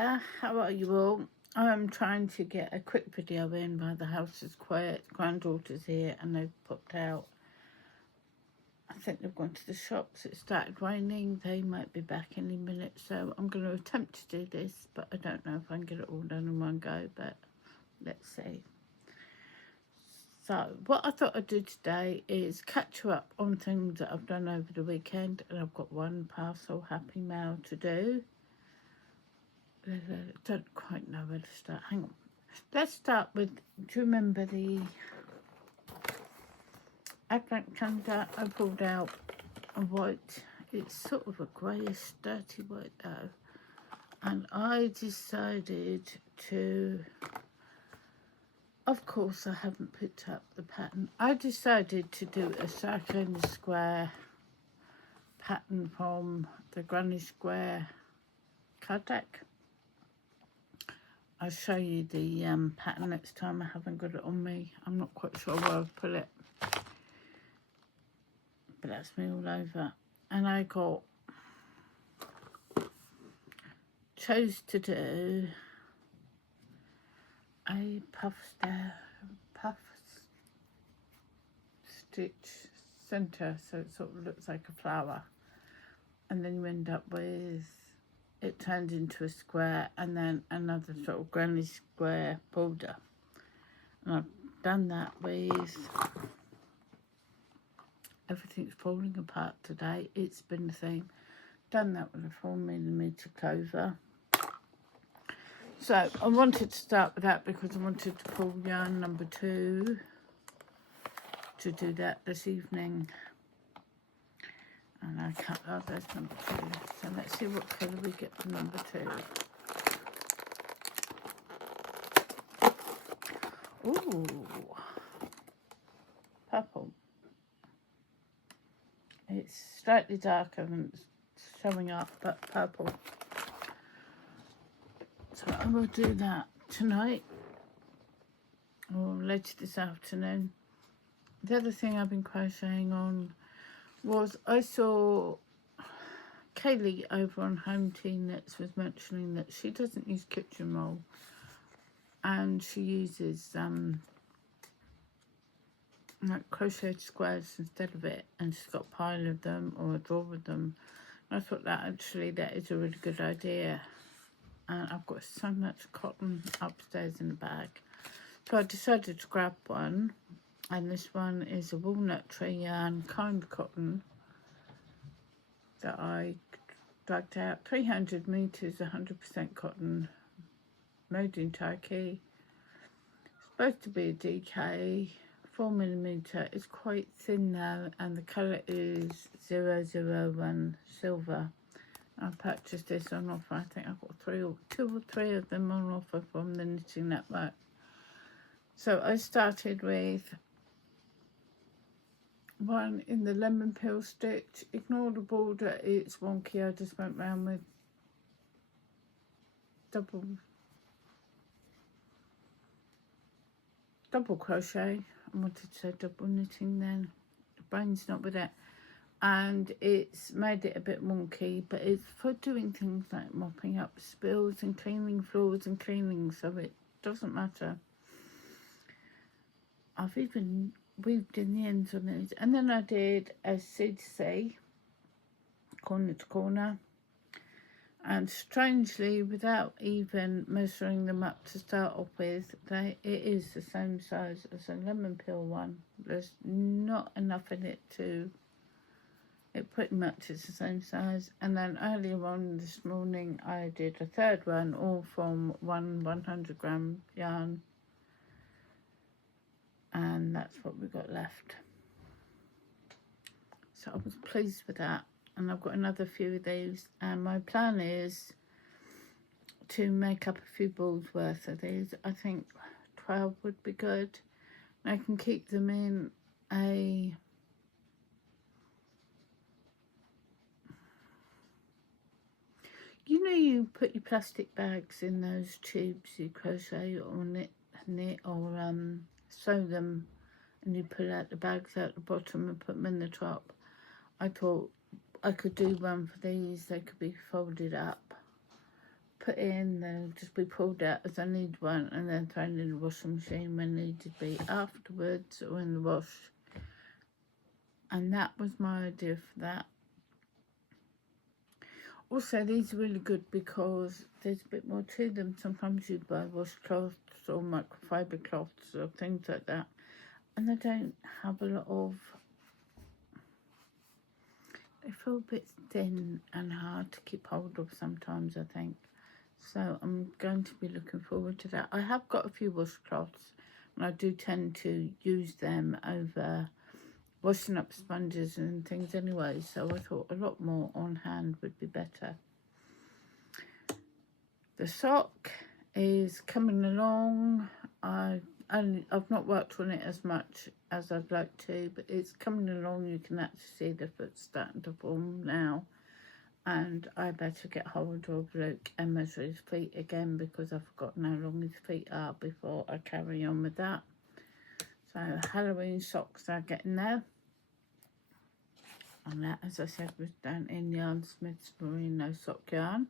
there, how are you all? I'm trying to get a quick video in while the house is quiet. Granddaughter's here and they've popped out. I think they've gone to the shops. It started raining. They might be back any minute, so I'm going to attempt to do this, but I don't know if I can get it all done in one go, but let's see. So what I thought I'd do today is catch you up on things that I've done over the weekend, and I've got one parcel happy mail to do. I don't quite know where to start. Hang on. Let's start with, do you remember the advent calendar I pulled out? A white, it's sort of a greyish dirty white though, and I decided to, of course I haven't picked up the pattern. I decided to do a circle in the square pattern from the Granny Square card deck. I'll show you the pattern next time. I haven't got it on me. I'm not quite sure where I've put it. But that's me all over. And I chose to do a puff stitch centre, so it sort of looks like a flower. And then you end up with, it turns into a square and then another sort of granny square border. And I've done that with, everything's falling apart today. It's been the theme. Done that with a 4mm clover. So I wanted to start with that because I wanted to pull yarn number 2 to do that this evening. And I cut out those number 2. So let's see what colour we get for number 2. Ooh, purple. It's slightly darker than it's showing up, but purple. So I will do that tonight or later this afternoon. The other thing I've been crocheting on was I saw Kaylee over on Home Tea Knits was mentioning that she doesn't use kitchen roll and she uses like crocheted squares instead of it, and she's got a pile of them or a drawer of them. And I thought that actually that is a really good idea, and I've got so much cotton upstairs in the bag, so I decided to grab one. And this one is a walnut tree yarn kind cotton that I dragged out. 300 meters, 100% cotton, made in Turkey. Supposed to be a DK, 4mm. It's quite thin now, and the colour is 001 silver. I purchased this on offer. I think I've got 2 or 3 of them on offer from the Knitting Network. So I started with one in the lemon peel stitch. Ignore the border, it's wonky. I just went round with double crochet. I wanted to say double knitting then. The brain's not with it. And it's made it a bit wonky, but it's for doing things like mopping up spills and cleaning floors and cleaning, so it doesn't matter. I've even weaved in the ends on these, and then I did a C to C, corner to corner, and strangely, without even measuring them up to start off with, it is the same size as a lemon peel one. There's not enough in it to, it pretty much is the same size. And then earlier on this morning I did a third one, all from 100-gram yarn. And that's what we got left. So I was pleased with that, and I've got another few of these, and my plan is to make up a few balls worth of these. I think 12 would be good. I can keep them in a you put your plastic bags in those tubes you crochet or knit or sew them, and you pull out the bags out the bottom and put them in the top. I thought I could do one for these. They could be folded up put in, they'll just be pulled out as I need one and then thrown in the washing machine when needed be afterwards or in the wash. And that was my idea for that. Also, these are really good because there's a bit more to them. Sometimes you buy washcloths or microfiber cloths or things like that, and they don't have a lot of, they feel a bit thin and hard to keep hold of sometimes, I think. So I'm going to be looking forward to that. I have got a few washcloths and I do tend to use them over washing up sponges and things anyway, so I thought a lot more on hand would be better. The sock is coming along. I've not worked on it as much as I'd like to, but it's coming along. You can actually see the foot starting to form now, and I better get hold of Luke and measure his feet again because I've forgotten how long his feet are before I carry on with that. So Halloween socks are getting there. And that, as I said, was down in Yarn Smith's Merino sock yarn.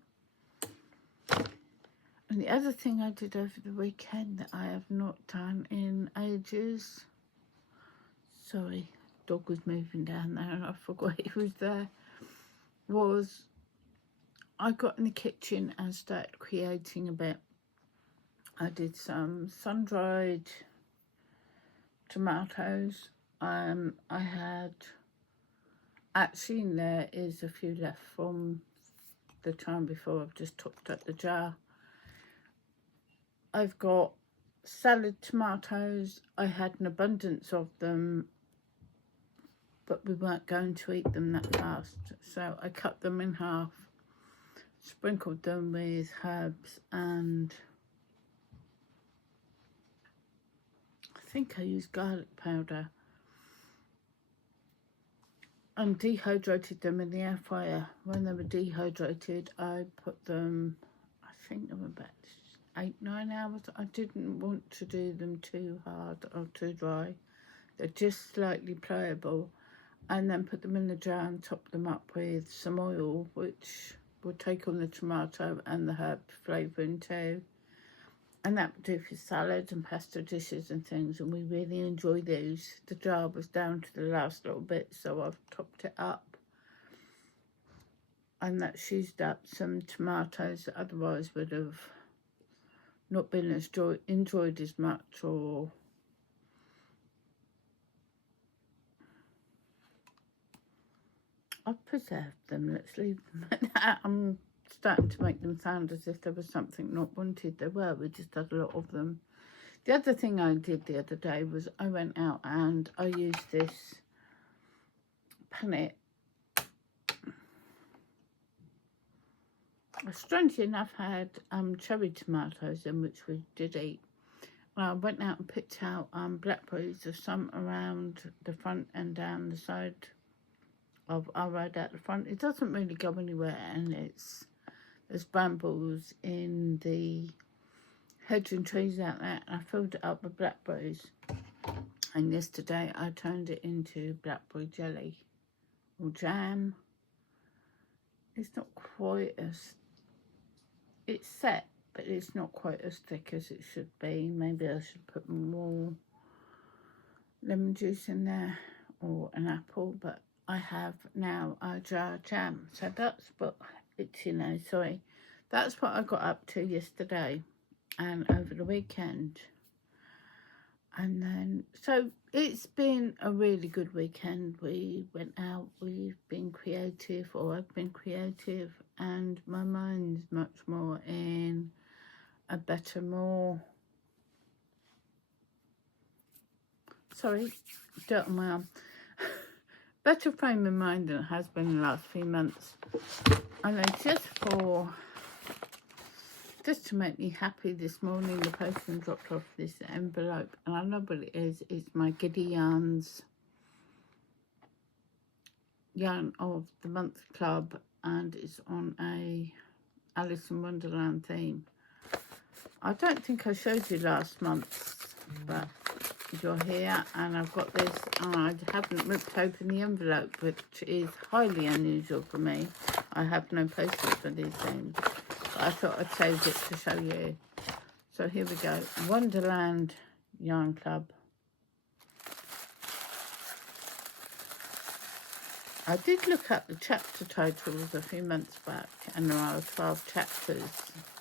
And the other thing I did over the weekend that I have not done in ages, sorry, dog was moving down there and I forgot he was there, was I got in the kitchen and started creating a bit. I did some sun-dried tomatoes. I had, actually there is a few left from the time before. I've just topped up the jar. I've got salad tomatoes. I had an abundance of them, but we weren't going to eat them that fast. So I cut them in half, sprinkled them with herbs, and I think I used garlic powder, and dehydrated them in the air fryer. When they were dehydrated, I put them, I think they were about 8-9 hours. I didn't want to do them too hard or too dry. They're just slightly pliable. And then put them in the jar and top them up with some oil, which will take on the tomato and the herb flavouring too. And that would do for salad and pasta dishes and things, and we really enjoy these. The jar was down to the last little bit, so I've topped it up. And that's used up some tomatoes that otherwise would have not been as enjoyed as much, or I've preserved them. Let's leave them at that. I'm starting to make them sound as if there was something not wanted. There were, we just had a lot of them. The other thing I did the other day was I went out and I used this panette. I strangely enough had cherry tomatoes in, which we did eat. I went out and picked out blackberries. There's some around the front and down the side of our road out the front. It doesn't really go anywhere, and there's brambles in the hedge and trees out there. And I filled it up with blackberries, and yesterday I turned it into blackberry jelly or jam. It's not quite as, it's set, but it's not quite as thick as it should be. Maybe I should put more lemon juice in there or an apple, but I have now a jar of jam. So that's what it's, you know, sorry. That's what I got up to yesterday and over the weekend. And then, so it's been a really good weekend. We went out, we've been creative, or I've been creative, and my mind's much more in a better, more, sorry, dirt on my arm, better frame of mind than it has been in the last few months. And then just to make me happy this morning, the postman dropped off this envelope, and I know what it is. It's my Giddy Yarns Yarn of the Month Club, and it's on a Alice in Wonderland theme. I don't think I showed you last month, but you're here, and I've got this, and I haven't ripped open the envelope, which is highly unusual for me. I have no posters for these things. I thought I'd save it to show you. So here we go. Wonderland Yarn Club. I did look up the chapter titles a few months back, and there are 12 chapters,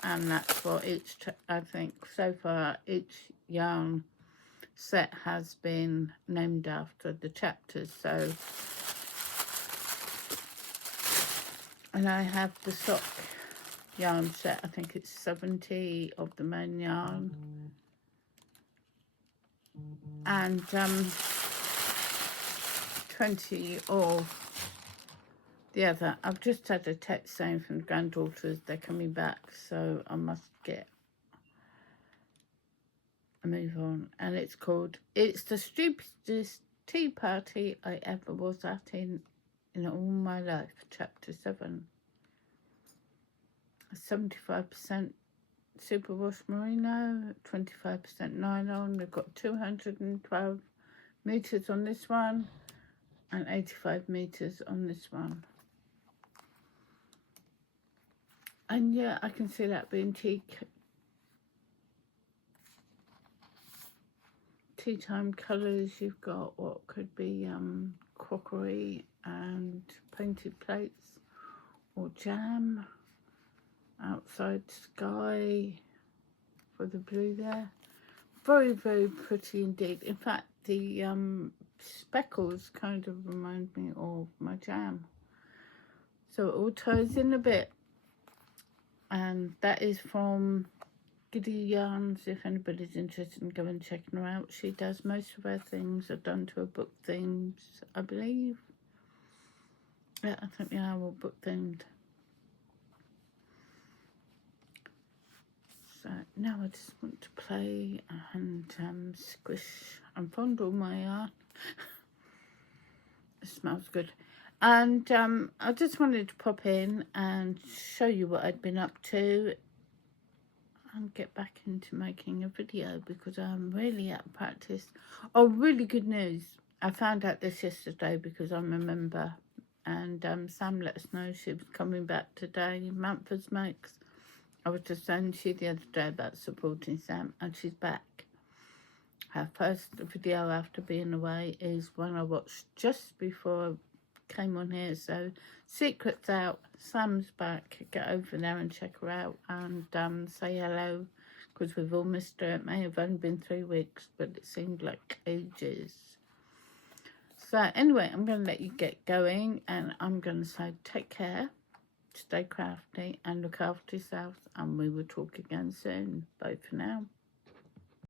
and that's what each, I think, so far, each yarn set has been named after the chapters. So, and I have the sock yarn set. I think it's 70 of the main yarn, and 20 of the other. I've just had a text saying from the granddaughters they're coming back, so I must get a move on. And it's called "It's the Stupidest Tea Party I Ever Was At in All My Life," chapter 7. 75% superwash merino, 25% nylon. They've got 212 meters on this one and 85 meters on this one. And yeah, I can see that being tea time colours. You've got what could be crockery and painted plates, or jam. Outside sky for the blue there. Very, very pretty indeed. In fact, the speckles kind of remind me of my jam. So it all ties in a bit. And that is from Giddy Yarns. If anybody's interested in going and checking her out, she does most of her things are done to her book themes, I believe. Yeah, I think they are all book themed. So now I just want to play and squish and fondle my yarn. It smells good. And I just wanted to pop in and show you what I'd been up to and get back into making a video, because I'm really out of practice. Oh, really good news. I found out this yesterday because I'm a member, and Sam let us know she was coming back today. Mumford's Makes. I was just saying to you the other day about supporting Sam, and she's back. Her first video after being away is one I watched just before I came on here. So, secret's out, Sam's back. Get over there and check her out and say hello, because we've all missed her. It may have only been 3 weeks, but it seemed like ages. So, anyway, I'm going to let you get going, and I'm going to say take care. Stay crafty and look after yourselves, and we will talk again soon. Bye for now.